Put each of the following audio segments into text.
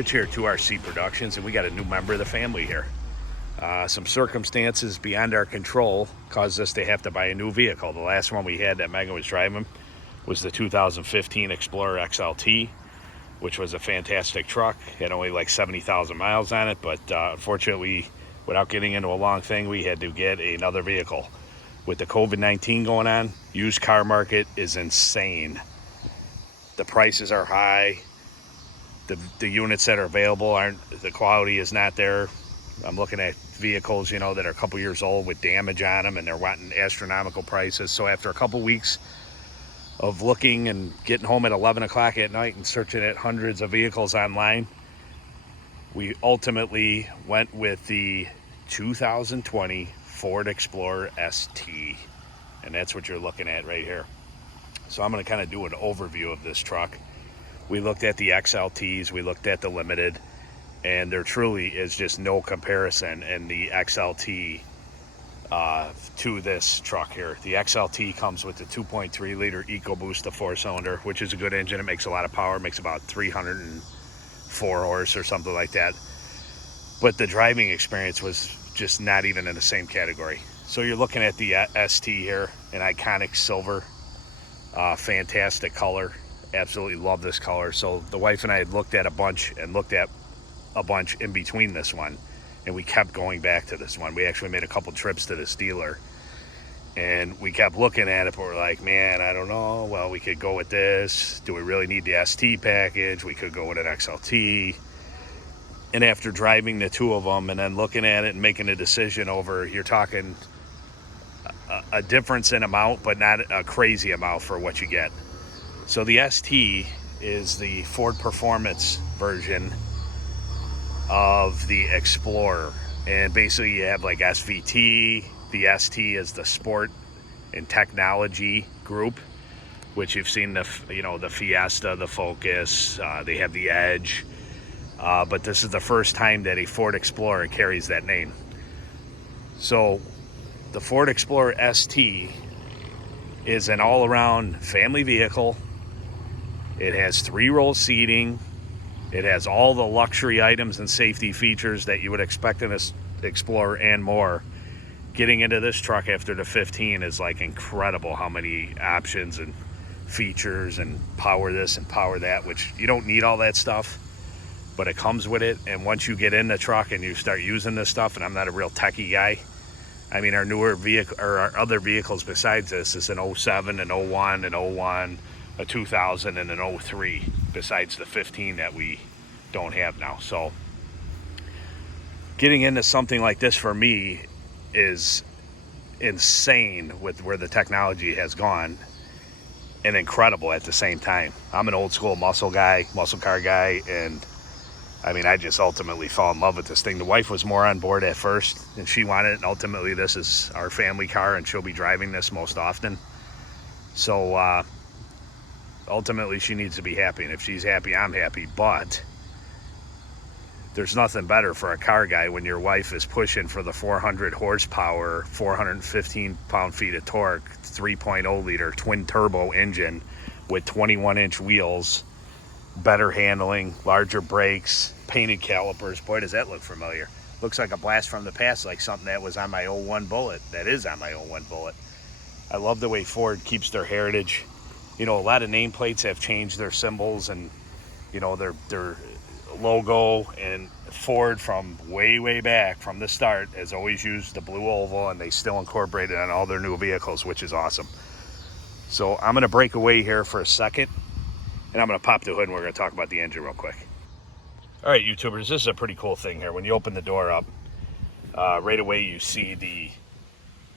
Rich here, 2RC Productions, and we got a new member of the family here. Some circumstances beyond our control caused us to have to buy a new vehicle. The last one we had that Megan was driving was the 2015 Explorer XLT, which was a fantastic truck. Had only like 70,000 miles on it, but unfortunately, without getting into a long thing, we had to get another vehicle. With the COVID-19 going on, used car market is insane. The prices are high. The units that are available the quality is not there. I'm looking at vehicles, that are a couple years old with damage on them, and they're wanting astronomical prices. So after a couple weeks of looking and getting home at 11 o'clock at night and searching at hundreds of vehicles online, we ultimately went with the 2020 Ford Explorer ST, and that's what you're looking at right here. So I'm going to kind of do an overview of this truck. We looked at the XLTs, we looked at the Limited, and there truly is just no comparison in the XLT to this truck here. The XLT comes with the 2.3 liter EcoBoost, the 4-cylinder, which is a good engine. It makes a lot of power, makes about 304 horse or something like that. But the driving experience was just not even in the same category. So you're looking at the ST here, an iconic silver, fantastic color. Absolutely love this color. So the wife and I had looked at a bunch in between this one, and we kept going back to this one. We actually made a couple trips to this dealer, and we kept looking at it, but we're like, man, I don't know. Well, we could go with this. Do we really need the ST package? We could go with an XLT. And after driving the two of them and then looking at it and making a decision over, you're talking a difference in amount, but not a crazy amount for what you get. So the ST is the Ford Performance version of the Explorer. And basically you have like SVT. The ST is the Sport and Technology group, which you've seen the Fiesta, the Focus, they have the Edge. But this is the first time that a Ford Explorer carries that name. So the Ford Explorer ST is an all-around family vehicle. It has 3-row seating. It has all the luxury items and safety features that you would expect in this Explorer and more. Getting into this truck after the 15 is like incredible how many options and features and power this and power that, which you don't need all that stuff, but it comes with it. And once you get in the truck and you start using this stuff, and I'm not a real techie guy, I mean, our newer vehicle, or our other vehicles besides this, is an 07, an 01, an 01, a 2000, and an 03, besides the 15 that we don't have now. So getting into something like this for me is insane with where the technology has gone, and incredible at the same time. I'm an old school muscle car guy, and I mean, I just ultimately fell in love with this thing. The wife was more on board at first, and she wanted it, and ultimately this is our family car, and she'll be driving this most often. So ultimately she needs to be happy, and if she's happy, I'm happy. But there's nothing better for a car guy when your wife is pushing for the 400 horsepower, 415 pound-feet of torque, 3.0 liter twin turbo engine with 21-inch wheels, better handling, larger brakes, painted calipers. Boy, does that look familiar. Looks like a blast from the past, like something that was on my 01 Bullet. That is on my 01 Bullet. I love the way Ford keeps their heritage. A lot of nameplates have changed their symbols and, their logo, and Ford from way back from the start has always used the blue oval, and they still incorporate it on all their new vehicles, which is awesome. So I'm going to break away here for a second, and I'm going to pop the hood, and we're going to talk about the engine real quick. All right, YouTubers, this is a pretty cool thing here. When you open the door up, right away you see the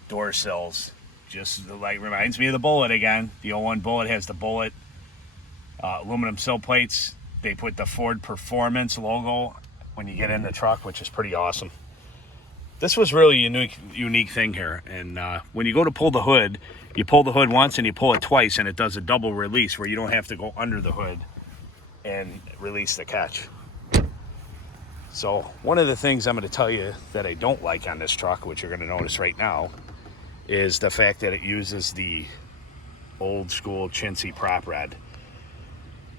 door sills. Just like reminds me of the Bullet again. The 01 Bullet has the Bullet aluminum sill plates. They put the Ford Performance logo when you get in the truck, which is pretty awesome. This was really a unique thing here. And when you go to pull the hood, you pull the hood once and you pull it twice, and it does a double release where you don't have to go under the hood and release the catch. So one of the things I'm going to tell you that I don't like on this truck, which you're going to notice right now, is the fact that it uses the old school chintzy prop rod.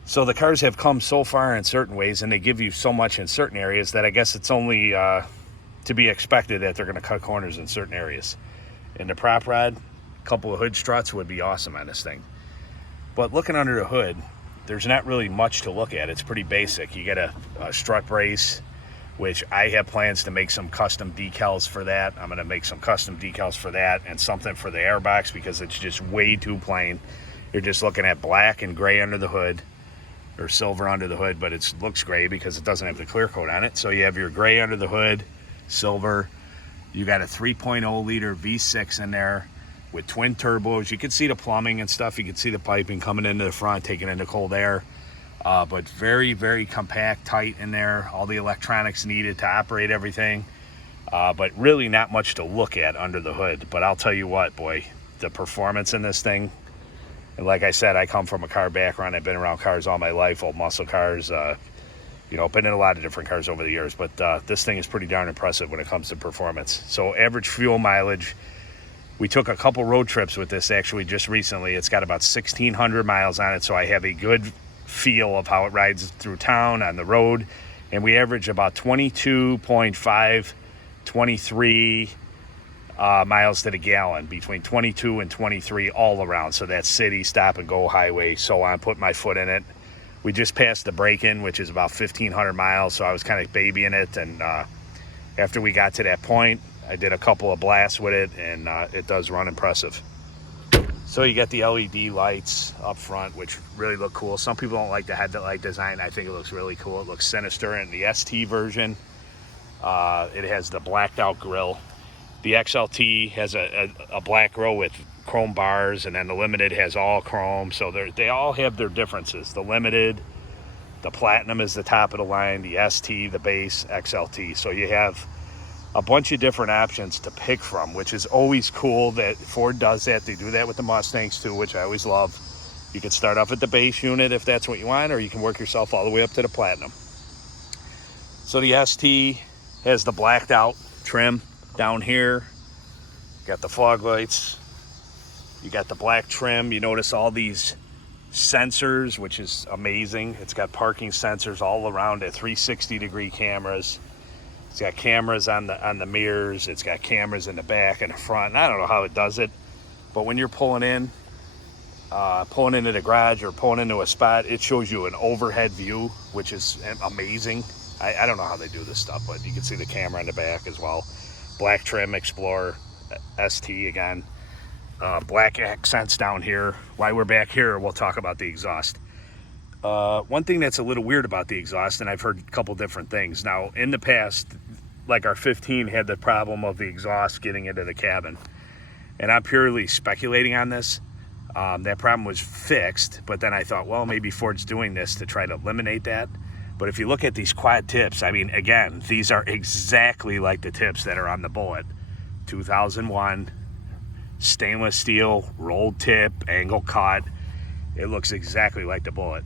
So the cars have come so far in certain ways, and they give you so much in certain areas that I guess it's only to be expected that they're going to cut corners in certain areas. In the prop rod, a couple of hood struts would be awesome on this thing. But looking under the hood, there's not really much to look at. It's pretty basic. You get a strut brace, which I have plans to make some custom decals for that. I'm going to make some custom decals for that and something for the airbox because it's just way too plain. You're just looking at black and gray under the hood, or silver under the hood, but it looks gray because it doesn't have the clear coat on it. So you have your gray under the hood, silver. You got a 3.0 liter V6 in there with twin turbos. You can see the plumbing and stuff. You can see the piping coming into the front, taking in the cold air. But very, very compact, tight in there. All the electronics needed to operate everything. But really not much to look at under the hood. But I'll tell you what, boy, the performance in this thing. And like I said, I come from a car background. I've been around cars all my life, old muscle cars. You know, been in a lot of different cars over the years. But this thing is pretty darn impressive when it comes to performance. So average fuel mileage. We took a couple road trips with this actually just recently. It's got about 1,600 miles on it. So I have a good feel of how it rides through town on the road. And we average about 22.5, 23 miles to the gallon, between 22 and 23 all around. So that's city, stop and go, highway, so on. Put my foot in it. We just passed the break-in, which is about 1,500 miles, so I was kind of babying it. And after we got to that point, I did a couple of blasts with it, and it does run impressive. So you got the LED lights up front, which really look cool. Some people don't like the headlight design. I think it looks really cool. It looks sinister. In the ST version, it has the blacked out grille. The XLT has a black grille with chrome bars, and then the Limited has all chrome. So they all have their differences. The Limited, the Platinum is the top of the line, the ST, the base, XLT. So you have a bunch of different options to pick from, which is always cool that Ford does that. They do that with the Mustangs too, which I always love. You can start off at the base unit if that's what you want, or you can work yourself all the way up to the Platinum. So the ST has the blacked out trim down here. Got the fog lights. You got the black trim. You notice all these sensors, which is amazing. It's got parking sensors all around it, 360-degree cameras. It's got cameras on the mirrors. It's got cameras in the back and the front. And I don't know how it does it, but when you're pulling into the garage or pulling into a spot, it shows you an overhead view, which is amazing. I don't know how they do this stuff, but you can see the camera in the back as well. Black trim, Explorer, ST again. Black accents down here. While we're back here, we'll talk about the exhaust. One thing that's a little weird about the exhaust, and I've heard a couple different things. Now, in the past, like our 15 had the problem of the exhaust getting into the cabin. And I'm purely speculating on this. That problem was fixed, but then I thought, well, maybe Ford's doing this to try to eliminate that. But if you look at these quad tips, I mean, again, these are exactly like the tips that are on the Bullet. 2001, stainless steel, rolled tip, angle cut. It looks exactly like the Bullet.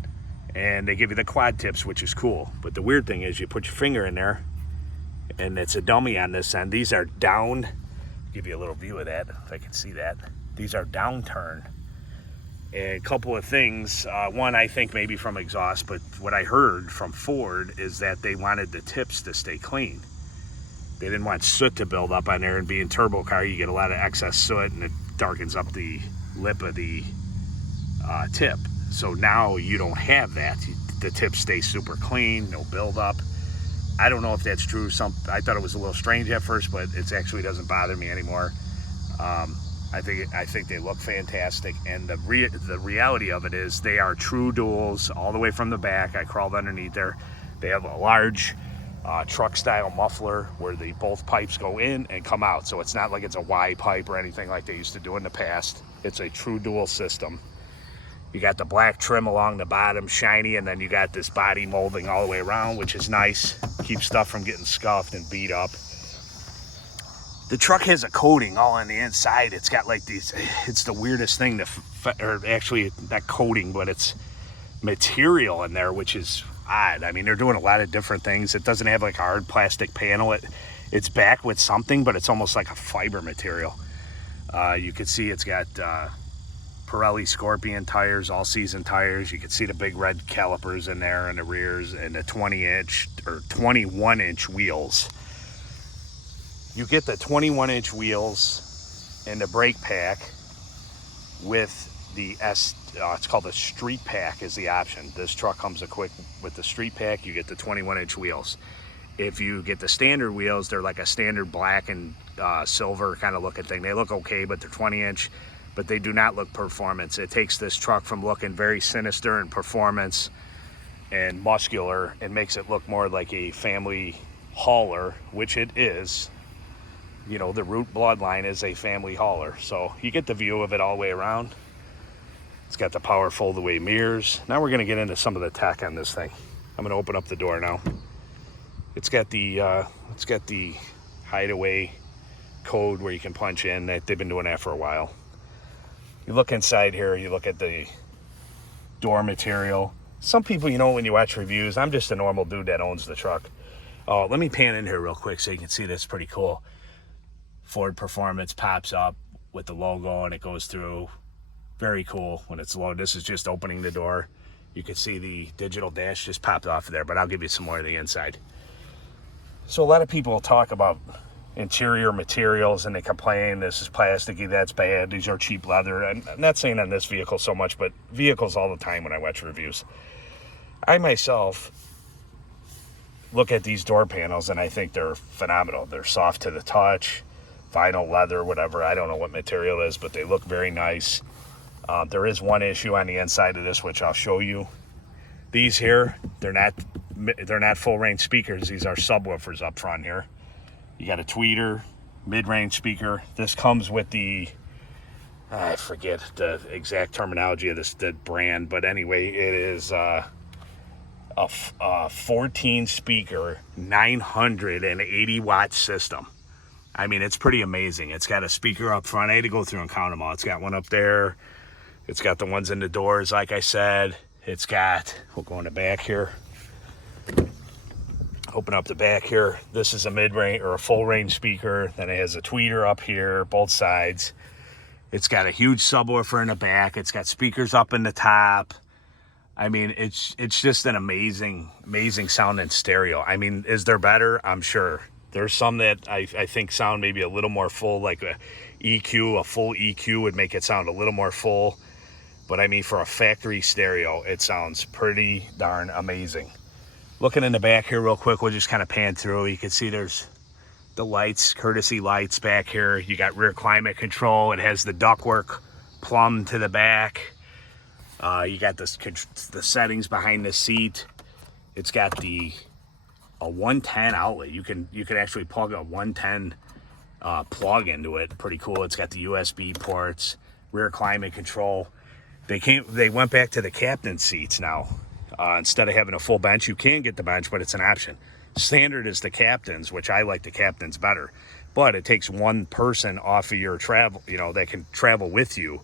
And they give you the quad tips, which is cool. But the weird thing is you put your finger in there, and it's a dummy on this end. These are down. I'll give you a little view of that, if I can see that. These are downturn. And a couple of things. One, I think maybe from exhaust, but what I heard from Ford is that they wanted the tips to stay clean. They didn't want soot to build up on there, and being turbo car, you get a lot of excess soot, and it darkens up the lip of the tip. So now you don't have that. The tips stay super clean, no buildup. I don't know if that's true. I thought it was a little strange at first, but it actually doesn't bother me anymore. I think they look fantastic, and the reality of it is they are true duals all the way from the back. I crawled underneath there. They have a large truck-style muffler where both pipes go in and come out, so it's not like it's a Y pipe or anything like they used to do in the past. It's a true dual system. You got the black trim along the bottom, shiny, and then you got this body molding all the way around, which is nice. Keeps stuff from getting scuffed and beat up. The truck has a coating all on the inside. It's got like these, it's the weirdest thing, or actually not coating, but it's material in there, which is odd. I mean, they're doing a lot of different things. It doesn't have like a hard plastic panel. It's back with something, but it's almost like a fiber material. You can see it's got Pirelli Scorpion tires, all season tires. You can see the big red calipers in there in the rears, and the 20-inch or 21-inch wheels. You get the 21-inch wheels and the brake pack with the it's called the Street Pack is the option. This truck comes equipped with the Street Pack. You get the 21-inch wheels. If you get the standard wheels, they're like a standard black and silver kind of looking thing. They look okay, but they're 20-inch, but they do not look performance. It takes this truck from looking very sinister in performance and muscular and makes it look more like a family hauler, which it is. You know, the root bloodline is a family hauler. So you get the view of it all the way around. It's got the power fold-away mirrors. Now we're going to get into some of the tech on this thing. I'm going to open up the door now. It's got the hideaway code where you can punch in. That they've been doing that for a while. You look inside here, you look at the door material. Some people, you know, when you watch reviews, I'm just a normal dude that owns the truck. Oh, let me pan in here real quick so you can see this. Pretty cool. Ford Performance pops up with the logo and it goes through. Very cool when it's low. This is just opening the door. You can see the digital dash just popped off of there, but I'll give you some more of the inside. So a lot of people talk about interior materials and they complain this is plasticky, that's bad, these are cheap leather. I'm not saying on this vehicle so much, but vehicles all the time when I watch reviews. I myself look at these door panels and I think they're phenomenal. They're soft to the touch, vinyl, leather, whatever. I don't know what material it is, but they look very nice. There is one issue on the inside of this, which I'll show you. These here, they're not full range speakers. These are subwoofers up front here. You got a tweeter, mid-range speaker. This comes with the, I forget the exact terminology of this the brand, but anyway, it is a 14 speaker, 980 watt system. I mean, it's pretty amazing. It's got a speaker up front. I had to go through and count them all. It's got one up there. It's got the ones in the doors, like I said. It's got, we'll go in the back here. Open up the back here. This is a mid-range or a full-range speaker. Then it has a tweeter up here, both sides. It's got a huge subwoofer in the back. It's got speakers up in the top. I mean, it's just an amazing sounding stereo. I mean, is there better? I'm sure. There's some that I think sound maybe a little more full, like a EQ, a full EQ would make it sound a little more full. But I mean, for a factory stereo, it sounds pretty darn amazing. Looking in the back here real quick, we'll just kind of pan through. You can see there's the lights, courtesy lights back here. You got rear climate control. It has the ductwork plumbed to the back. You got the settings behind the seat. It's got a 110 outlet. You can actually plug a 110 plug into it. Pretty cool. It's got the USB ports, rear climate control. They went back to the captain seats now. Instead of having a full bench, you can get the bench, but it's an option. Standard is the captains, which I like the captains better. But it takes one person off of your travel, you know, that can travel with you.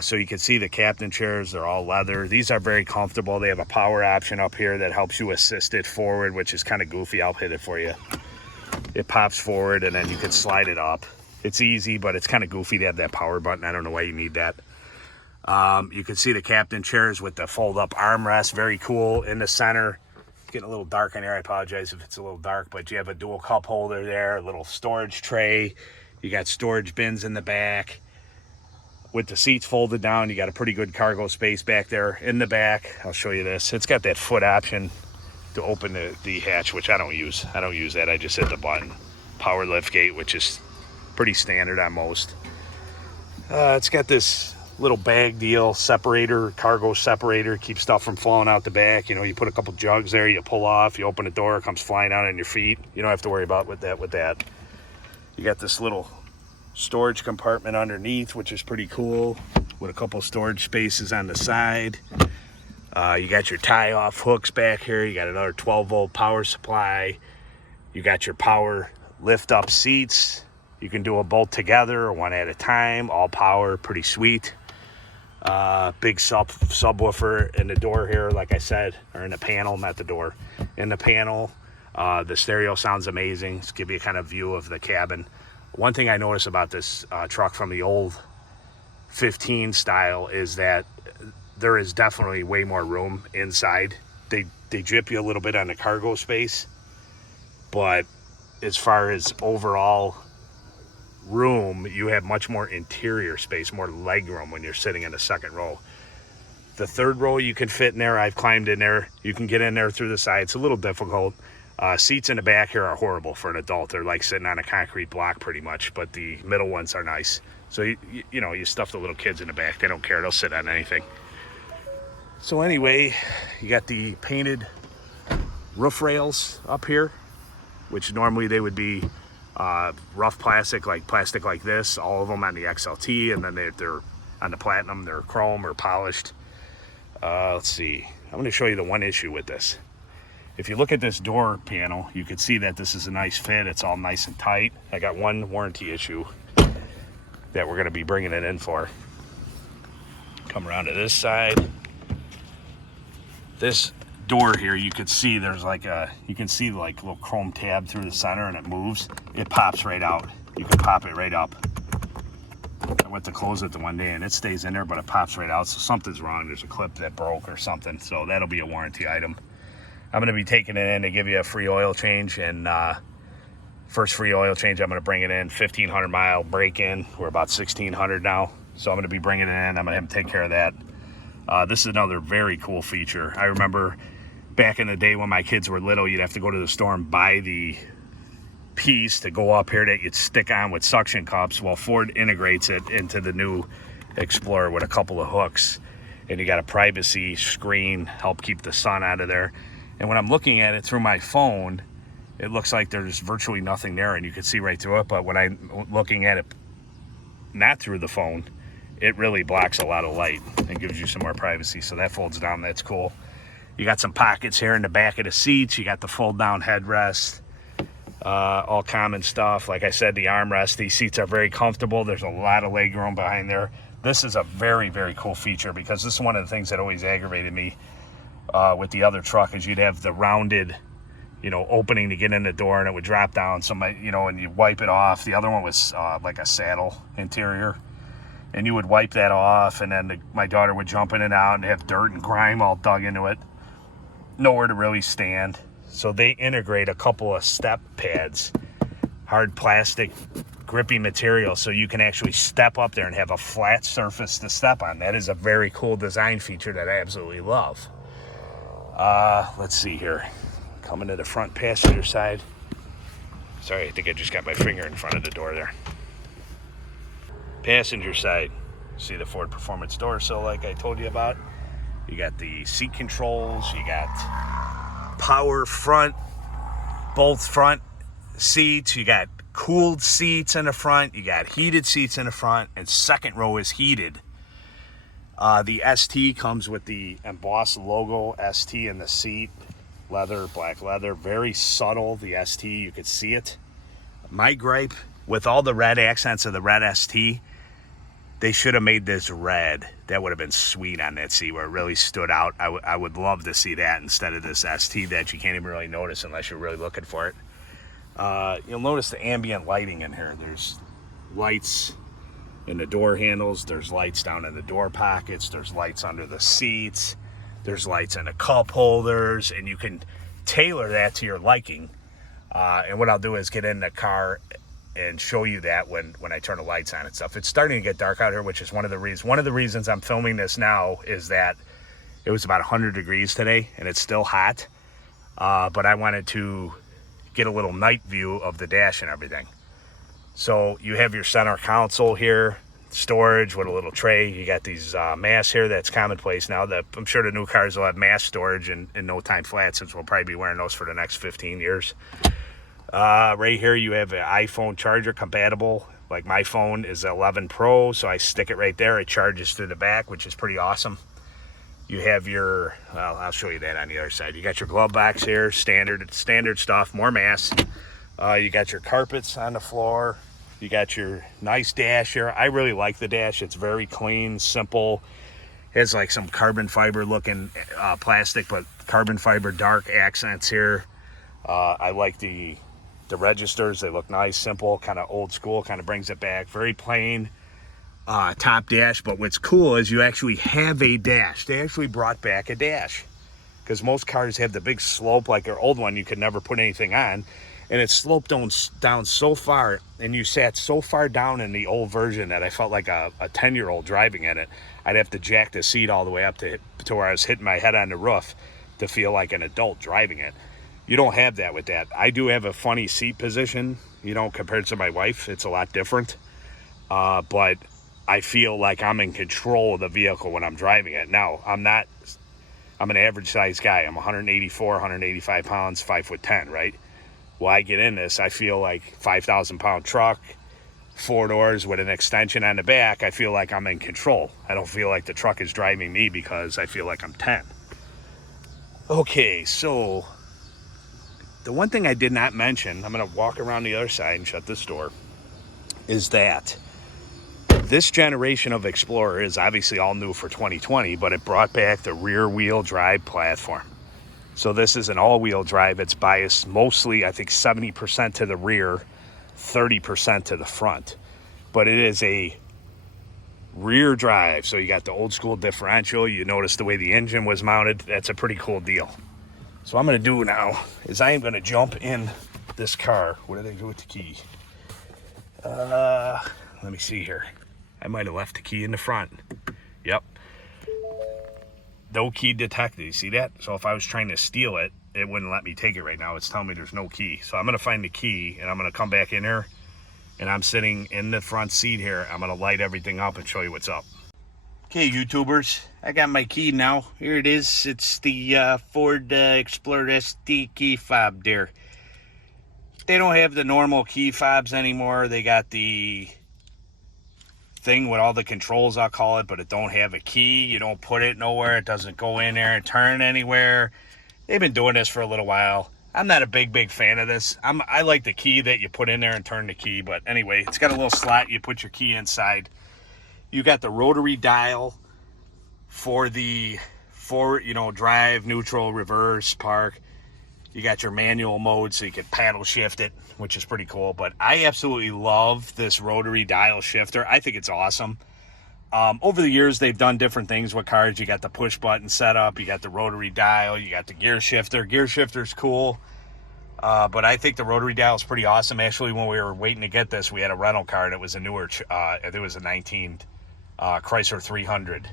So you can see the captain chairs, they're all leather. These are very comfortable. They have a power option up here that helps you assist it forward, which is kind of goofy. I'll hit it for you. It pops forward and then you can slide it up. It's easy, but it's kind of goofy to have that power button. I don't know why you need that. You can see the captain chairs with the fold-up armrest. Very cool in the center. It's getting a little dark in here. I apologize if it's a little dark, but you have a dual cup holder there, a little storage tray. You got storage bins in the back. With the seats folded down, you got a pretty good cargo space back there in the back. I'll show you this. It's got that foot option to open the hatch, which I don't use. I don't use that. I just hit the button. Power lift gate, which is pretty standard on most. It's got this little bag deal, separator, cargo separator, keeps stuff from falling out the back. You know, you put a couple jugs there, you pull off, you open the door, it comes flying out on your feet. You don't have to worry about with that. You got this little storage compartment underneath, which is pretty cool, with a couple storage spaces on the side. You got your tie-off hooks back here. You got another 12-volt power supply. You got your power lift-up seats. You can do them both together or one at a time. All power, pretty sweet. Big subwoofer in the door here, like I said, or in the panel, not the door. In the panel, the stereo sounds amazing. Let's give you a kind of view of the cabin. One thing I noticed about this truck from the old 15 style is that there is definitely way more room inside. They gyp you a little bit on the cargo space, but as far as overall room, you have much more interior space, more leg room when you're sitting in the second row. The third row you can fit in there. I've climbed in there. You can get in there through the side. It's a little difficult. Seats in the back here are horrible for an adult. They're like sitting on a concrete block pretty much, but the middle ones are nice. So you know, you stuff the little kids in the back. They don't care. They'll sit on anything. So anyway, you got the painted roof rails up here, which normally they would be rough plastic like this. All of them on the XLT, and then they're on the Platinum. They're chrome or polished. Let's see. I'm going to show you the one issue with this. If you look at this door panel, you can see that this is a nice fit. It's all nice and tight. I got one warranty issue that we're going to be bringing it in for. Come around to this side. This door here, you can see there's like you can see like a little chrome tab through the center, and it moves. It pops right out. You can pop it right up. I went to close it the one day and it stays in there, but it pops right out. So something's wrong. There's a clip that broke or something. So that'll be a warranty item. I'm going to be taking it in to give you a free oil change, and first free oil change, I'm going to bring it in 1,500 mile break-in. We're about 1,600 now. So I'm going to be bringing it in. I'm going to have him take care of that. This is another very cool feature. I remember back in the day when my kids were little, you'd have to go to the store and buy the piece to go up here that you'd stick on with suction cups. Well, Ford integrates it into the new Explorer with a couple of hooks, and you got a privacy screen, help keep the sun out of there. And when I'm looking at it through my phone, it looks like there's virtually nothing there, and you can see right through it. But when I'm looking at it not through the phone, it really blocks a lot of light and gives you some more privacy. So that folds down. That's cool. You got some pockets here in the back of the seats. You got the fold down headrest, all common stuff. Like I said, the armrest, these seats are very comfortable. There's a lot of leg room behind there. This is a very, very cool feature, because this is one of the things that always aggravated me with the other truck, is you'd have the rounded, you know, opening to get in the door, and it would drop down. Somebody, you know, and you wipe it off. The other one was like a saddle interior, and you would wipe that off, and then my daughter would jump in and out and have dirt and grime all dug into it. Nowhere to really stand. So they integrate a couple of step pads, hard plastic grippy material, so you can actually step up there and have a flat surface to step on. That is a very cool design feature that I absolutely love. Let's see here. Coming to the front passenger side. Sorry, I think I just got my finger in front of the door there. Passenger side. See the Ford Performance door sill like I told you about. You got the seat controls. You got power front, both front seats. You got cooled seats in the front. You got heated seats in the front, and second row is heated. The ST comes with the embossed logo ST in the seat. Leather, black leather, very subtle. The ST, you could see it. My gripe with all the red accents of the red ST, they should have made this red. That would have been sweet on that seat where it really stood out. I would love to see that instead of this ST that you can't even really notice unless you're really looking for it. You'll notice the ambient lighting in here. There's lights in the door handles. There's lights down in the door pockets. There's lights under the seats. There's lights in the cup holders, and you can tailor that to your liking. And what I'll do is get in the car and show you that when I turn the lights on and stuff. It's starting to get dark out here, which is one of the reasons I'm filming this now, is that it was about 100 degrees today and it's still hot. But I wanted to get a little night view of the dash and everything. So you have your center console here, storage with a little tray. You got these mass here. That's commonplace now. I'm sure the new cars will have mass storage in no time flat, since we'll probably be wearing those for the next 15 years. Right here you have an iPhone charger compatible. Like my phone is 11 Pro, so I stick it right there. It charges through the back, which is pretty awesome. You have your, well, I'll show you that on the other side. You got your glove box here, standard stuff, more mass. You got your carpets on the floor. You got your nice dash here. I really like the dash. It's very clean, simple. It has like some carbon fiber looking plastic, but carbon fiber dark accents here. I like the registers. They look nice, simple, kind of old school, kind of brings it back. Very plain. top dash. But what's cool is you actually have a dash. They actually brought back a dash, because most cars have the big slope, like our old one, you could never put anything on. And it sloped down so far, and you sat so far down in the old version that I felt like a 10-year-old driving in it. I'd have to jack the seat all the way up to where I was hitting my head on the roof to feel like an adult driving it. You don't have that with that. I do have a funny seat position, you know, compared to my wife. It's a lot different. But I feel like I'm in control of the vehicle when I'm driving it. Now, I'm an average size guy. I'm 184, 185 pounds, 5'10", right? Well, I get in this, I feel like 5,000 pound truck, 4 doors with an extension on the back. I feel like I'm in control. I don't feel like the truck is driving me because I feel like I'm 10. Okay, so the one thing I did not mention, I'm going to walk around the other side and shut this door, is that this generation of Explorer is obviously all new for 2020, but it brought back the rear wheel drive platform. So this is an all-wheel drive. It's biased mostly, I think, 70% to the rear, 30% to the front. But it is a rear drive. So you got the old school differential. You notice the way the engine was mounted. That's a pretty cool deal. So what I'm going to do now is I am going to jump in this car. What did I do with the key? Let me see here. I might have left the key in the front. Yep. No key detected. You see that? So if I was trying to steal it, it wouldn't let me take it right now. It's telling me there's no key. So I'm going to find the key, and I'm going to come back in here, and I'm sitting in the front seat here. I'm going to light everything up and show you what's up. Okay, YouTubers, I got my key now. Here it is. It's the Ford Explorer ST key fob there. They don't have the normal key fobs anymore. They got the thing with all the controls, I'll call it, but it don't have a key. You don't put it nowhere. It doesn't go in there and turn anywhere. They've been doing this for a little while. I'm not a big fan of this. I like the key that you put in there and turn the key, but anyway, it's got a little slot. You put your key inside. You got the rotary dial for drive, neutral, reverse, park. You got your manual mode, so you can paddle shift it, which is pretty cool. But I absolutely love this rotary dial shifter. I think it's awesome. Over the years, they've done different things with cars. You got the push button setup. You got the rotary dial. You got the gear shifter. Gear shifter's cool. But I think the rotary dial is pretty awesome. Actually, when we were waiting to get this, we had a rental car, and it was a newer, it was a 19 Chrysler 300.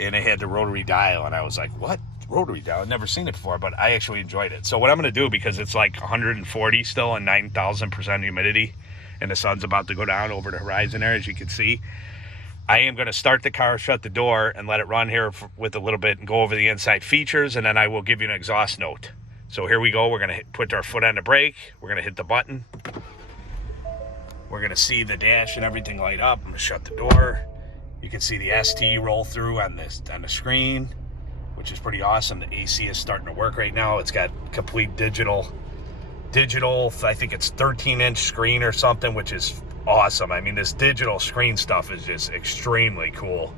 And it had the rotary dial, and I was like, what? Rotary dial? I've never seen it before, but I actually enjoyed it. So what I'm going to do, because it's like 140 still and 9,000% humidity, and the sun's about to go down over the horizon there, as you can see, I am going to start the car, shut the door, and let it run here with a little bit and go over the inside features, and then I will give you an exhaust note. So here we go. We're going to put our foot on the brake. We're going to hit the button. We're going to see the dash and everything light up. I'm going to shut the door. You can see the ST roll through on the screen, which is pretty awesome. The AC is starting to work right now. It's got complete digital, I think it's 13-inch screen or something, which is awesome. I mean, this digital screen stuff is just extremely cool.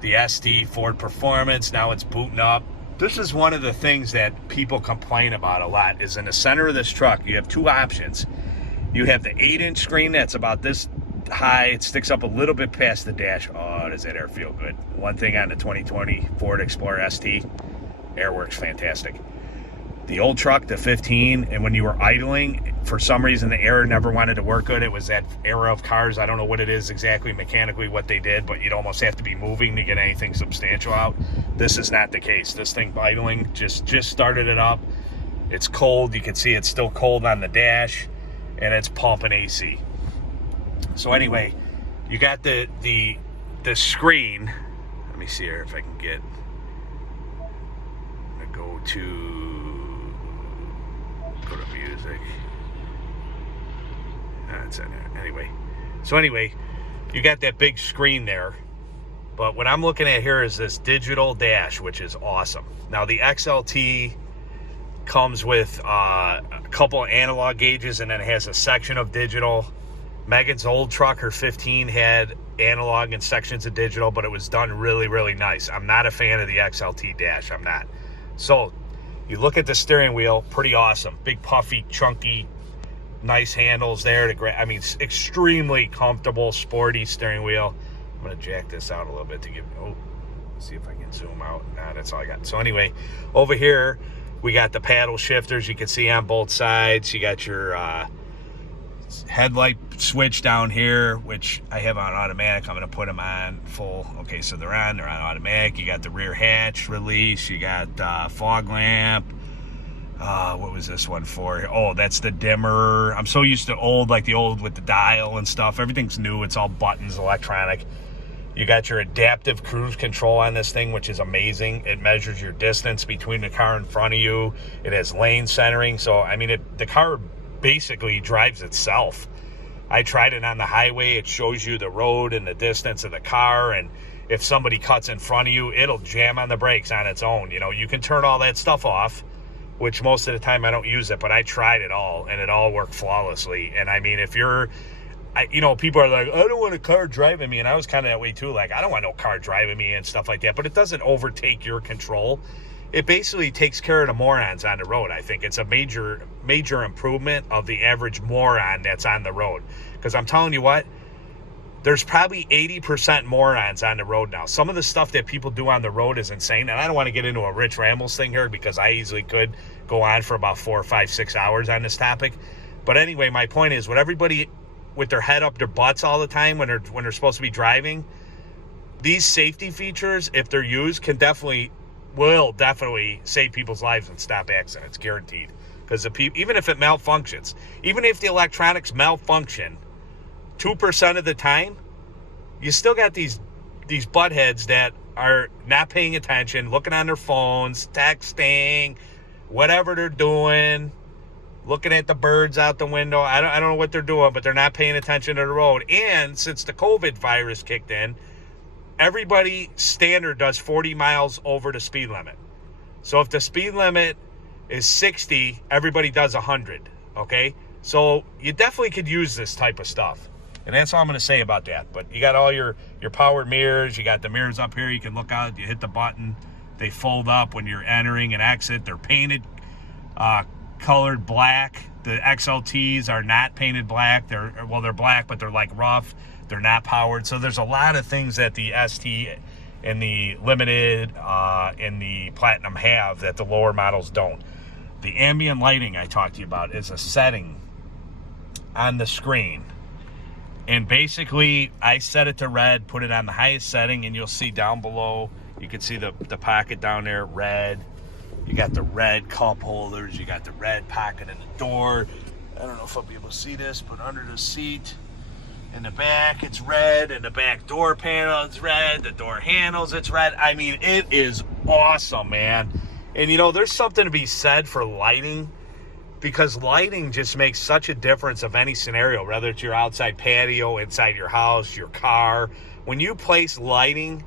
The ST Ford Performance, now it's booting up. This is one of the things that people complain about a lot, is in the center of this truck, you have two options. You have the 8-inch screen that's about this high. It sticks up a little bit past the dash. Oh, does that air feel good? One thing on the 2020 Ford Explorer ST, air works fantastic. The old truck, the 15, and when you were idling, for some reason the air never wanted to work good. It was that era of cars. I don't know what it is exactly mechanically what they did, but you'd almost have to be moving to get anything substantial out. This is not the case. This thing idling just started it up. It's cold. You can see it's still cold on the dash, and it's pumping AC. So anyway, you got the screen. Let me see here if I can get. I'm gonna go to music. That's in there. Anyway, you got that big screen there. But what I'm looking at here is this digital dash, which is awesome. Now the XLT comes with a couple of analog gauges, and then it has a section of digital. Megan's old truck, her 15, had analog and sections of digital, but it was done really, really nice. I'm not a fan of the XLT dash. I'm not. So you look at the steering wheel, pretty awesome. Big, puffy, chunky, nice handles there to grab. I mean, extremely comfortable, sporty steering wheel. going to jack this out a little bit to give, see if I can zoom out. Nah, that's all I got. So anyway, over here, we got the paddle shifters. You can see on both sides. You got your headlight switch down here, which I have on automatic. I'm going to put them on full. Okay, so they're on automatic. You got the rear hatch release. You got fog lamp. What was this one for? Oh, that's the dimmer. I'm so used to the old with the dial and stuff. Everything's new. It's all buttons, electronic. You got your adaptive cruise control on this thing, which is amazing. It measures your distance between the car in front of you. It has lane centering. So, I mean, the car basically drives itself. I tried it on the highway. It shows you the road and the distance of the car. And if somebody cuts in front of you, it'll jam on the brakes on its own. You know, you can turn all that stuff off, which most of the time I don't use it, but I tried it all, and it all worked flawlessly. And, I mean, if you're... people are like, I don't want a car driving me. And I was kind of that way too. Like, I don't want no car driving me and stuff like that. But it doesn't overtake your control. It basically takes care of the morons on the road. I think it's a major improvement of the average moron that's on the road. Because I'm telling you what, there's probably 80% morons on the road now. Some of the stuff that people do on the road is insane. And I don't want to get into a Rich Rambles thing here, because I easily could go on for about 4, 5, 6 hours on this topic. But anyway, my point is, what everybody... with their head up their butts all the time when they're supposed to be driving, these safety features, if they're used, will definitely save people's lives and stop accidents, guaranteed. Because even if it malfunctions, even if the electronics malfunction 2% of the time, you still got these buttheads that are not paying attention, looking on their phones, texting, whatever they're doing, looking at the birds out the window. I don't know what they're doing, but they're not paying attention to the road. And since the COVID virus kicked in, everybody standard does 40 miles over the speed limit. So if the speed limit is 60, everybody does 100, okay? So you definitely could use this type of stuff. And that's all I'm going to say about that. But you got all your power mirrors. You got the mirrors up here. You can look out. You hit the button. They fold up when you're entering and exit. They're painted colored black. The XLTs are not painted black. They're black, but they're like rough. They're not powered. So there's a lot of things that the ST and the Limited and the Platinum have that the lower models don't. The ambient lighting I talked to you about is a setting on the screen. And basically, I set it to red, put it on the highest setting, and you'll see down below, you can see the pocket down there, red. You got the red cup holders. You got the red pocket in the door. I don't know if I'll be able to see this, but under the seat in the back, it's red. And the back door panel, it's red. The door handles, it's red. I mean, it is awesome, man. And, there's something to be said for lighting, because lighting just makes such a difference of any scenario, whether it's your outside patio, inside your house, your car. When you place lighting...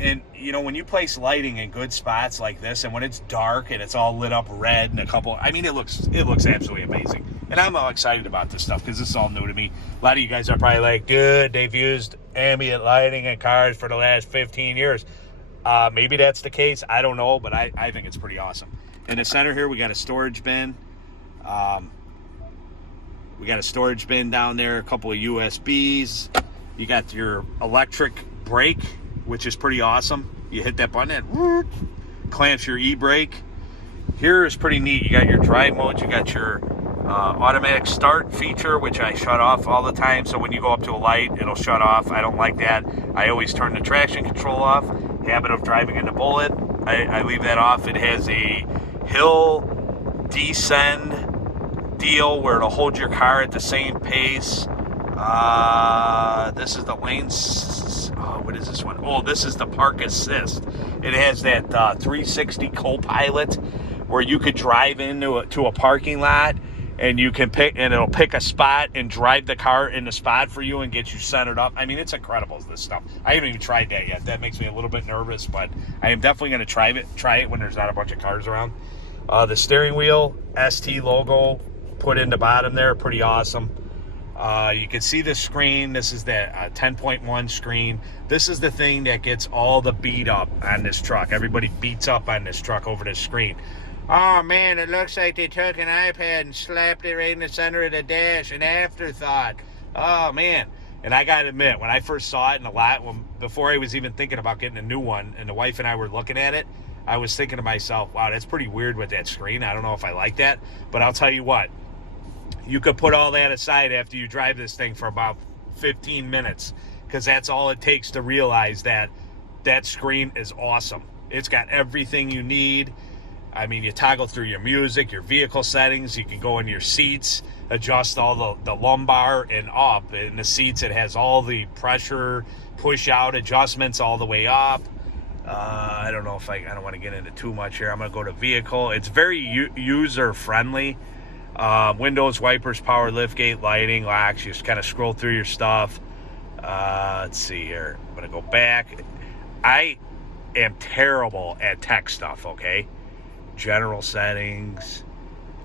And, when you place lighting in good spots like this, and when it's dark and it's all lit up red and it looks absolutely amazing. And I'm all excited about this stuff because this is all new to me. A lot of you guys are probably like, dude, they've used ambient lighting in cars for the last 15 years. Maybe that's the case. I don't know, but I think it's pretty awesome. In the center here, we got a storage bin. We got a storage bin down there, a couple of USBs. You got your electric brake, which is pretty awesome. You hit that button and clamps your e-brake. Here is pretty neat. You got your drive mode. You got your automatic start feature, which I shut off all the time. So when you go up to a light, it'll shut off. I don't like that. I always turn the traction control off. Habit of driving in the Bullet. I leave that off. It has a hill descend deal where it'll hold your car at the same pace. This is the lanes. What is this one? Oh, this is the park assist. It has that 360 co-pilot where you could drive into a parking lot and you can pick, and it'll pick a spot and drive the car in the spot for you and get you centered up. I mean, it's incredible, this stuff. I haven't even tried that yet. That makes me a little bit nervous, but I am definitely going to try it when there's not a bunch of cars around. The steering wheel, ST logo put in the bottom there, pretty awesome. You can see the screen. This is the 10.1 screen. This is the thing that gets all the beat up on this truck. Everybody beats up on this truck over this screen. Oh, man, it looks like they took an iPad and slapped it right in the center of the dash. An afterthought. Oh, man. And I got to admit, when I first saw it in a lot, before I was even thinking about getting a new one, and the wife and I were looking at it, I was thinking to myself, wow, that's pretty weird with that screen. I don't know if I like that. But I'll tell you what, you could put all that aside after you drive this thing for about 15 minutes, because that's all it takes to realize that that screen is awesome. It's got everything you need. I mean, you toggle through your music, your vehicle settings. You can go in your seats, adjust all the lumbar and up. In the seats, it has all the pressure, push-out adjustments all the way up. I don't know if I don't want to get into too much here. I'm going to go to vehicle. It's very user-friendly. Windows, wipers, power liftgate, lighting, locks. You just kind of scroll through your stuff. Let's see here. I'm going to go back. I am terrible at tech stuff, okay? General settings,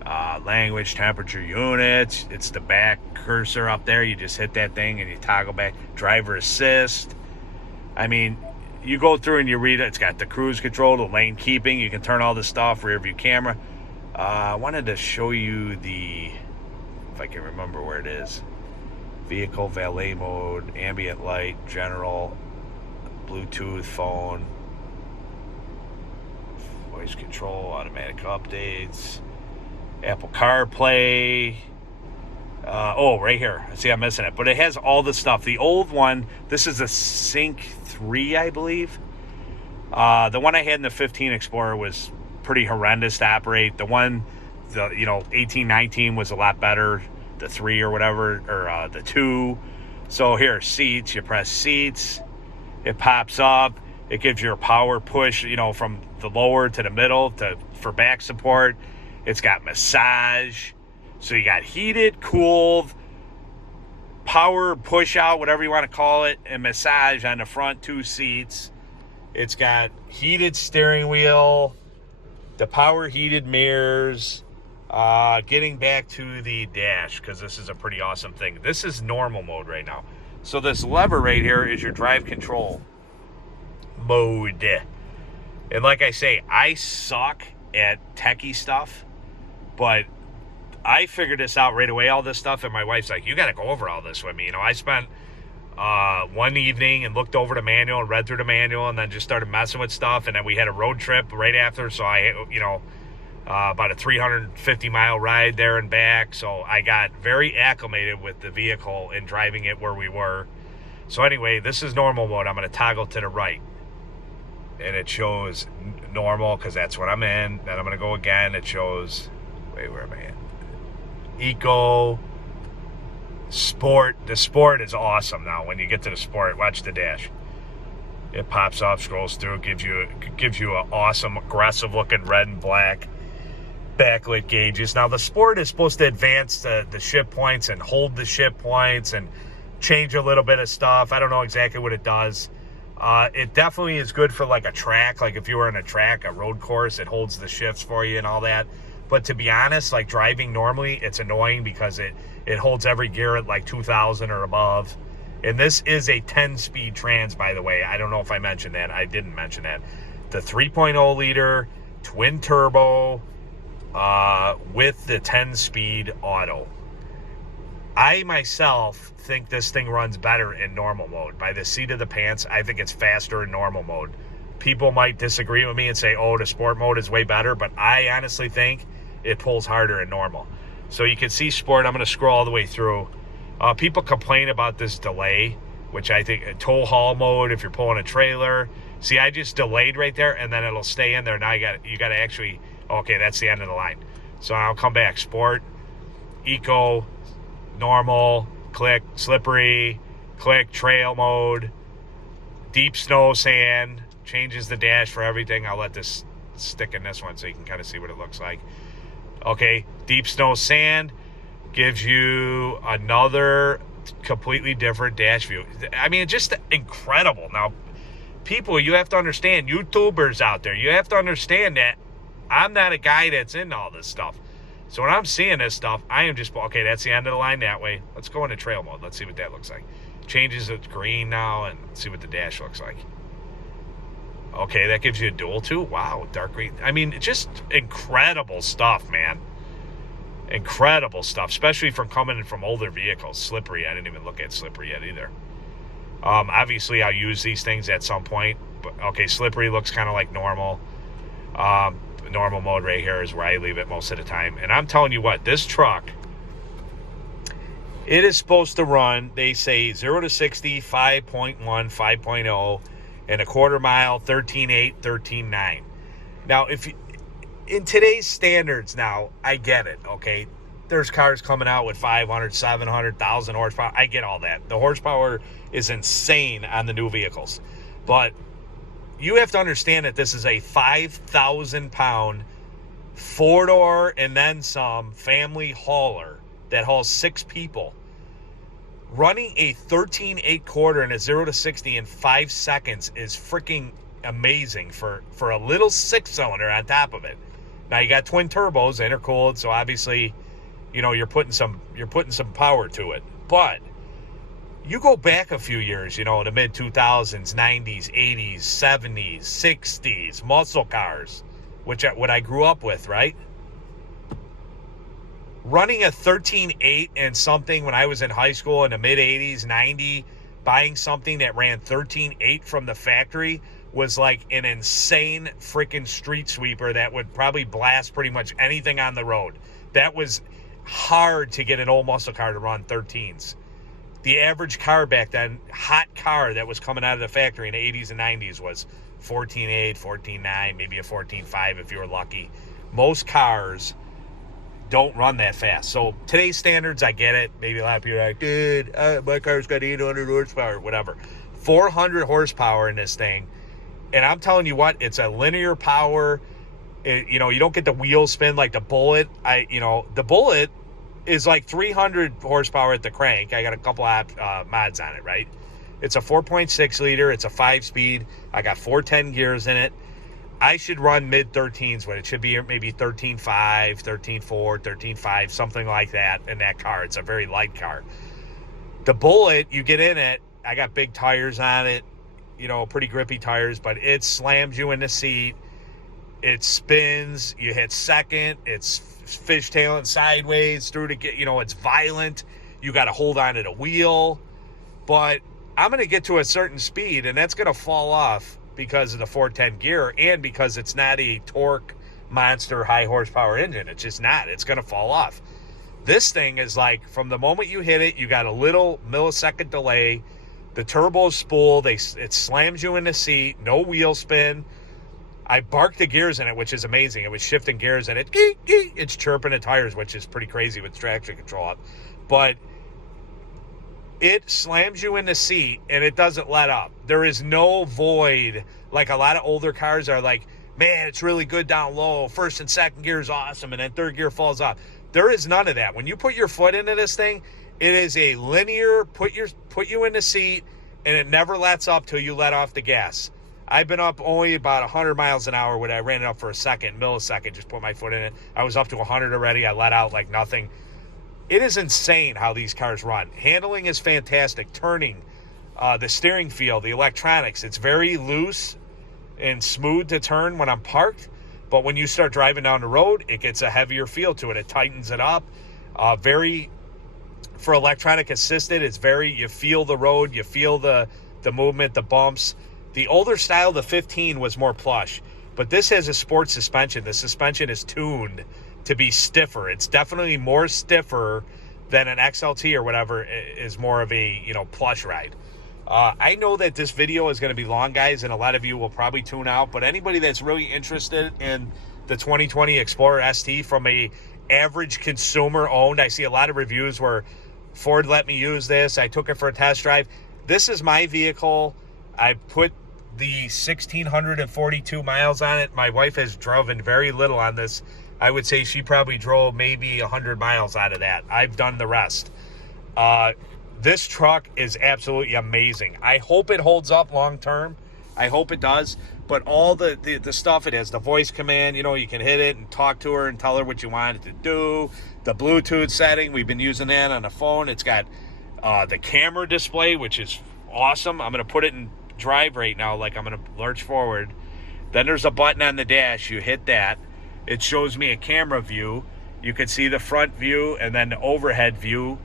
language, temperature, units. It's the back cursor up there. You just hit that thing and you toggle back. Driver assist. I mean, you go through and you read it. It's got the cruise control, the lane keeping. You can turn all this stuff, rear view camera. I wanted to show you if I can remember where it is. Vehicle, valet mode, ambient light, general, Bluetooth, phone, voice control, automatic updates, Apple CarPlay. Right here. See, I'm missing it. But it has all the stuff. The old one, this is a Sync 3, I believe. The one I had in the 15 Explorer was pretty horrendous to operate. The one, 18, 19 was a lot better. The 3 or whatever, or the 2. So here, seats. You press seats. It pops up. It gives you a power push, from the lower to the middle for back support. It's got massage. So you got heated, cooled, power push out, whatever you want to call it, and massage on the front 2 seats. It's got heated steering wheel, the power heated mirrors. Getting back to the dash, because this is a pretty awesome thing. This is normal mode right now. So this lever right here is your drive control mode. And like I say, I suck at techie stuff, but I figured this out right away, all this stuff, and my wife's like, you got to go over all this with me. I spent one eevening and looked over the manual and read through the manual, and then just started messing with stuff, and then we had a road trip right after, so I, about a 350-mile ride there and back, so I got very acclimated with the vehicle and driving it where we were. So anyway, this is normal mode. I'm going to toggle to the right, and it shows normal because that's what I'm in. Then I'm going to go again. It shows, where am I at? Eco, sport. The sport is awesome now. When you get to the sport, watch the dash. It pops up, scrolls through, gives you an awesome, aggressive-looking red and black backlit gauges. Now, the sport is supposed to advance the ship points and hold the ship points and change a little bit of stuff. I don't know exactly what it does. It definitely is good for like a track. Like if you were in a road course, it holds the shifts for you and all that. But to be honest, like driving normally, it's annoying because it holds every gear at like 2,000 or above. And this is a 10-speed trans, by the way. I don't know if I mentioned that. I didn't mention that. The 3.0 liter twin turbo with the 10-speed auto. I myself think this thing runs better in normal mode. By the seat of the pants, I think it's faster in normal mode. People might disagree with me and say, oh, the sport mode is way better, but I honestly think it pulls harder in normal. So you can see sport. I'm going to scroll all the way through. People complain about this delay, which I think tow haul mode, if you're pulling a trailer. See, I just delayed right there, and then it'll stay in there. Now you got to actually, okay, that's the end of the line. So I'll come back. Sport, eco, normal, click, slippery, click, trail mode, deep snow, sand, changes the dash for everything. I'll let this stick in this one so you can kind of see what it looks like. Okay, deep snow, sand gives you another completely different dash view. I mean, it's just incredible. Now, people, you have to understand, YouTubers out there, you have to understand that I'm not a guy that's into all this stuff. So when I'm seeing this stuff, I am just, okay, that's the end of the line that way. Let's go into trail mode. Let's see what that looks like. Changes it green now, and see what the dash looks like. Okay, that gives you a dual too. Wow, dark green. I mean, just incredible stuff, man. Incredible stuff, especially from coming from older vehicles. Slippery, I didn't even look at slippery yet either. Obviously, I'll use these things at some point. But okay, slippery looks kind of like normal. Normal mode right here is where I leave it most of the time. And I'm telling you what, this truck, it is supposed to run, they say 0 to 60, 5.1, 5.0, and a quarter mile, 13.8, 13.9. Now, if you, in today's standards now, I get it, okay? There's cars coming out with 500, 700,000 horsepower. I get all that. The horsepower is insane on the new vehicles. But you have to understand that this is a 5,000-pound four-door and then some family hauler that hauls 6 people. Running a 13.8 quarter and a 0 to 60 in 5 seconds is freaking amazing for a little 6-cylinder on top of it. Now you got twin turbos, intercooled, so obviously, you know, you're putting some power to it. But you go back a few years, you know, the mid 2000s, 90s, 80s, 70s, 60s, muscle cars, which what I grew up with, right? Running a 13.8 and something when I was in high school in the mid 80s, 90, buying something that ran 13.8 from the factory was like an insane freaking street sweeper that would probably blast pretty much anything on the road. That was hard to get an old muscle car to run 13s. The average car back then, hot car that was coming out of the factory in the 80s and 90s was 14.8, 14.9, maybe a 14.5 if you were lucky. Most cars don't run that fast. So today's standards, I get it. Maybe a lot of people are like, dude, my car's got 800 horsepower, whatever. 400 horsepower in this thing. And I'm telling you what, it's a linear power. You know, you don't get the wheel spin like the Bullet. The Bullet is like 300 horsepower at the crank. I got a couple mods on it, right? It's a 4.6 liter. It's a 5-speed. I got 410 gears in it. I should run mid-13s with it. It should be maybe 13.5, 13.4, 13.5, something like that in that car. It's a very light car. The Bullet, you get in it, I got big tires on it, you know, pretty grippy tires, but it slams you in the seat. It spins. You hit second. It's fishtailing sideways through to get, you know, it's violent. You got to hold on to the wheel. But I'm going to get to a certain speed, and that's going to fall off because of the 410 gear and because it's not a torque monster high horsepower engine. It's just not. It's going to fall off. This thing is like, from the moment you hit it, you got a little millisecond delay. The turbos spool. It slams you in the seat. No wheel spin. I barked the gears in it, which is amazing. It was shifting gears in it. It's chirping the tires, which is pretty crazy with traction control up. But it slams you in the seat, and it doesn't let up. There is no void. Like a lot of older cars are like, man, it's really good down low. First and second gear is awesome, and then third gear falls off. There is none of that. When you put your foot into this thing, it is a linear, put you in the seat, and it never lets up till you let off the gas. I've been up only about 100 miles an hour when I ran it up for a millisecond, just put my foot in it. I was up to 100 already. I let out like nothing. It is insane how these cars run. Handling is fantastic. Turning, the steering feel, the electronics, it's very loose and smooth to turn when I'm parked. But when you start driving down the road, it gets a heavier feel to it. It tightens it up. For electronic assisted, it's you feel the road, you feel the movement, the bumps. The older style, the 15, was more plush. But this has a sports suspension. The suspension is tuned to be stiffer. It's definitely more stiffer than an XLT or whatever is more of a, you know, plush ride. I know that this video is going to be long, guys, and a lot of you will probably tune out. But anybody that's really interested in the 2020 Explorer ST from a average consumer owned, I see a lot of reviews where Ford let me use this. I took it for a test drive. This is my vehicle. I put the 1,642 miles on it. My wife has driven very little on this. I would say she probably drove maybe 100 miles out of that. I've done the rest. This truck is absolutely amazing. I hope it holds up long term. I hope it does. But all the stuff it has, the voice command, you know, you can hit it and talk to her and tell her what you want it to do. The Bluetooth setting, we've been using that on the phone. It's got the camera display, which is awesome. I'm going to put it in drive right now, like I'm going to lurch forward. Then there's a button on the dash. You hit that. It shows me a camera view. you could see the front view and then the overhead view,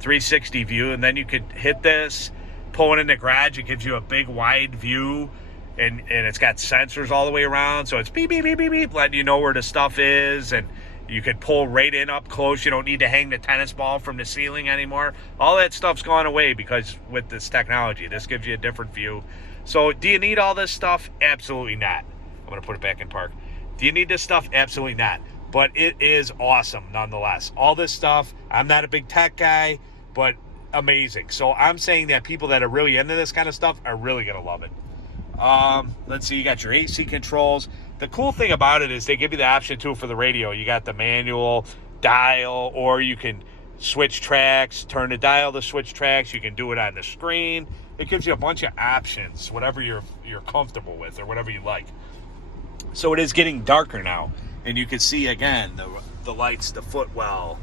360 view, and then you could hit this, pull it in the garage. It gives you a big wide view, and it's got sensors all the way around, so it's beep, beep, beep, beep, beep, letting you know where the stuff is, and you could pull right in up close. You don't need to hang the tennis ball from the ceiling anymore. All that stuff's gone away because with this technology, this gives you a different view. So do you need all this stuff? Absolutely not. I'm going to put it back in park. Do you need this stuff? Absolutely not. But it is awesome nonetheless. All this stuff, I'm not a big tech guy, but amazing. So I'm saying that people that are really into this kind of stuff are really going to love it. Let's see, you got your AC controls. The cool thing about it is they give you the option too for the radio. You got the manual dial, or you can switch tracks, turn the dial to switch tracks. You can do it on the screen. It gives you a bunch of options, whatever you're comfortable with or whatever you like. So it is getting darker now, and you can see again the lights, the footwell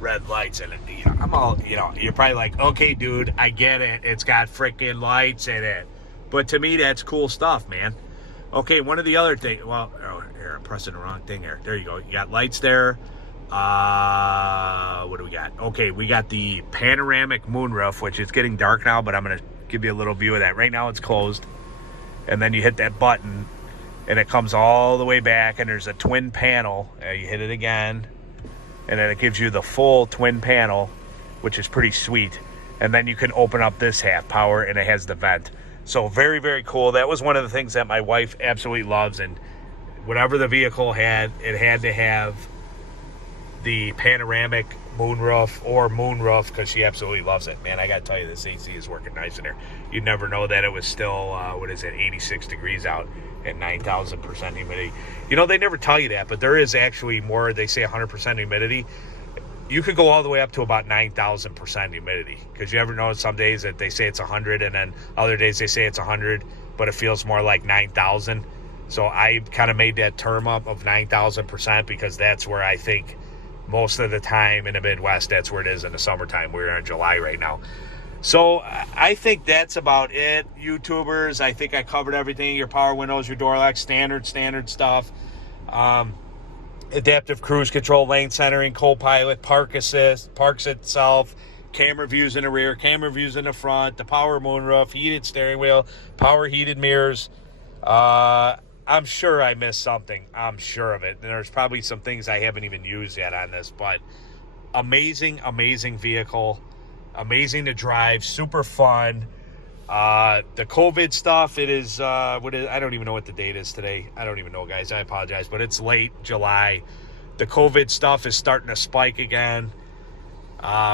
red lights, and I'm all, you're probably like, okay, dude, I get it. It's got freaking lights in it. But to me, that's cool stuff, man. Okay, one of the other things, here, I'm pressing the wrong thing here. There you go. You got lights there. What do we got? Okay, we got the panoramic moonroof, which is getting dark now, but I'm going to give you a little view of that. Right now it's closed. And then you hit that button, and it comes all the way back, and there's a twin panel. You hit it again, and then it gives you the full twin panel, which is pretty sweet. And then you can open up this half power, and it has the vent. So very, very cool. That was one of the things that my wife absolutely loves, and whatever the vehicle had, it had to have the panoramic moonroof or moonroof because she absolutely loves it. Man, I got to tell you, this AC is working nice in there. You'd never know that it was still, 86 degrees out and 9,000% humidity. They never tell you that, but there is actually more. They say 100% humidity. You could go all the way up to about 9,000% humidity, because you ever notice some days that they say it's 100 and then other days they say it's 100, but it feels more like 9,000. So I kind of made that term up of 9,000% because that's where I think most of the time in the Midwest, that's where it is in the summertime. We're in July right now. So I think that's about it, YouTubers. I think I covered everything. Your power windows, your door locks, standard stuff. Adaptive cruise control, lane centering, co-pilot, park assist, parks itself, camera views in the rear, camera views in the front, the power moonroof, heated steering wheel, power heated mirrors. I'm sure I missed something. I'm sure of it. And there's probably some things I haven't even used yet on this, but amazing vehicle. Amazing to drive, super fun. The COVID stuff, it is, I don't even know what the date is today. I don't even know, guys. I apologize, but it's late July. The COVID stuff is starting to spike again.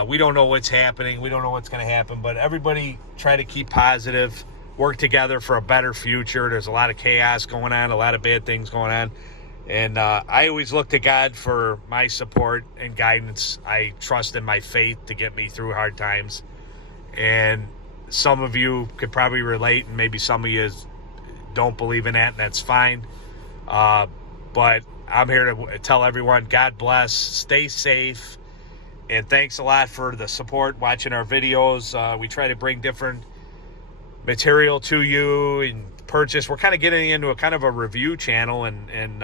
We don't know what's happening. We don't know what's going to happen, but everybody try to keep positive, work together for a better future. There's a lot of chaos going on, a lot of bad things going on. And I always look to God for my support and guidance. I trust in my faith to get me through hard times. And some of you could probably relate, and maybe some of you don't believe in that, and that's fine. But I'm here to tell everyone, God bless, stay safe, and thanks a lot for the support, watching our videos. We try to bring different material to you and purchase. We're kind of getting into a kind of a review channel and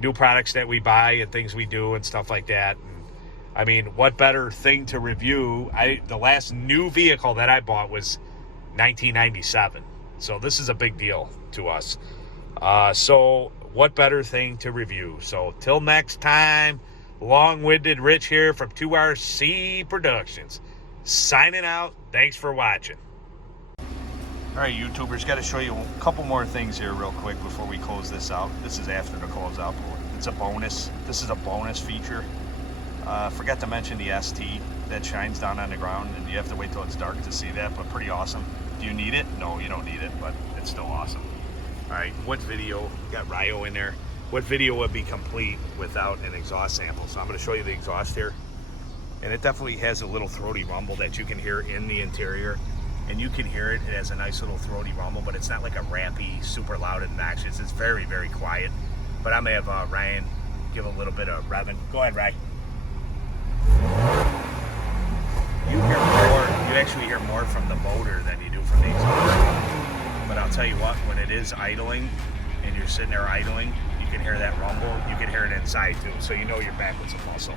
new products that we buy and things we do and stuff like that. And I mean, what better thing to review? The last new vehicle that I bought was 1997. So this is a big deal to us. So what better thing to review? So till next time, long-winded Rich here from 2RC Productions. Signing out. Thanks for watching. All right, YouTubers, got to show you a couple more things here real quick before we close this out. This is after the closeout. It's a bonus. This is a bonus feature. Forgot to mention the ST that shines down on the ground, and you have to wait till it's dark to see that, but pretty awesome. Do you need it? No, you don't need it, but it's still awesome. All right, what video, got Ryo in there, what video would be complete without an exhaust sample? So I'm going to show you the exhaust here, and it definitely has a little throaty rumble that you can hear in the interior, and you can hear it. It has a nice little throaty rumble, but it's not like a rappy, super loud and obnoxious. It's very, very quiet. But I'm going to have Ryan give a little bit of revving. Go ahead, Ryan. You actually hear more from the motor than you do from the exhaust. But I'll tell you what, when it is idling and you're sitting there idling, you can hear that rumble. You can hear it inside too, so you know you're back with some muscle.